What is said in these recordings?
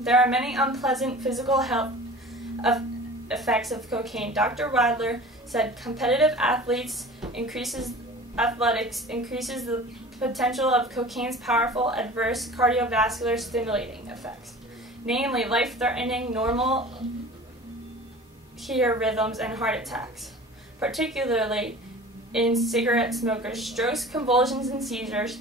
There are many unpleasant physical health effects of cocaine. Dr. Wadler said competitive athletics increases the potential of cocaine's powerful adverse cardiovascular stimulating effects, namely life-threatening normal rhythms and heart attacks, particularly in cigarette smokers. Strokes, convulsions, and seizures,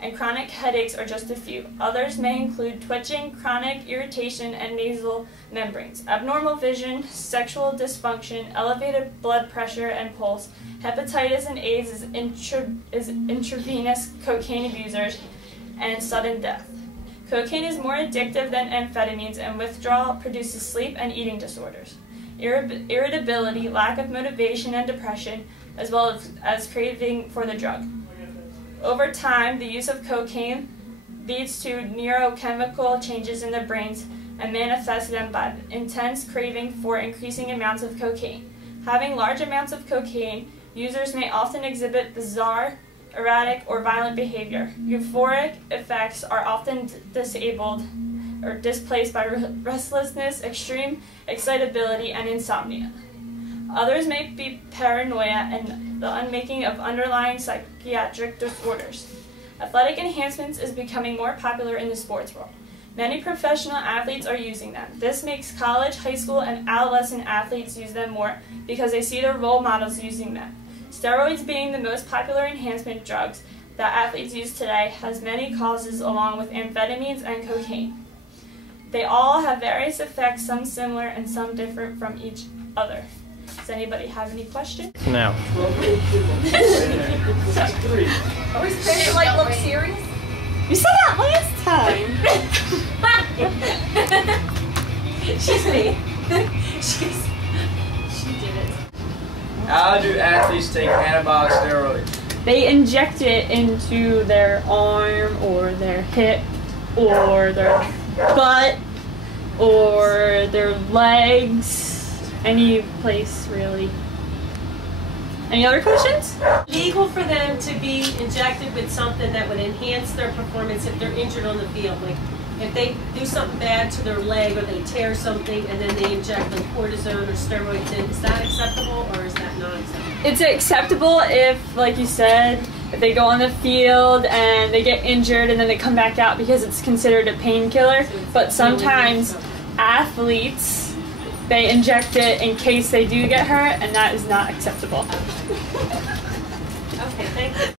and chronic headaches are just a few. Others may include twitching, chronic irritation, and nasal membranes, abnormal vision, sexual dysfunction, elevated blood pressure and pulse, hepatitis and AIDS is intravenous cocaine abusers, and sudden death. Cocaine is more addictive than amphetamines, and withdrawal produces sleep and eating disorders, irritability, lack of motivation, and depression, as well as craving for the drug. Over time, the use of cocaine leads to neurochemical changes in the brains and manifests them by intense craving for increasing amounts of cocaine. Having large amounts of cocaine, users may often exhibit bizarre, erratic, or violent behavior. Euphoric effects are often disabled or displaced by restlessness, extreme excitability, and insomnia. Others may be paranoia and the unmaking of underlying psychiatric disorders. Athletic enhancements is becoming more popular in the sports world. Many professional athletes are using them. This makes college, high school, and adolescent athletes use them more because they see their role models using them. Steroids being the most popular enhancement drugs that athletes use today has many causes along with amphetamines and cocaine. They all have various effects, some similar and some different from each other. Does anybody have any questions? No. Are we supposed to look serious? You said that last time. She's me. She did it. How do athletes take anabolic steroids? They inject it into their arm or their hip or their butt or their legs, any place really. Any other questions? Legal for them to be injected with something that would enhance their performance if they're injured on the field. Like if they do something bad to their leg or they tear something and then they inject like cortisone or steroids in, is that acceptable or is that not acceptable? It's acceptable if, like you said, if they go on the field and they get injured and then they come back out because it's considered a painkiller. But sometimes athletes, they inject it in case they do get hurt, and that is not acceptable. Okay, thank you.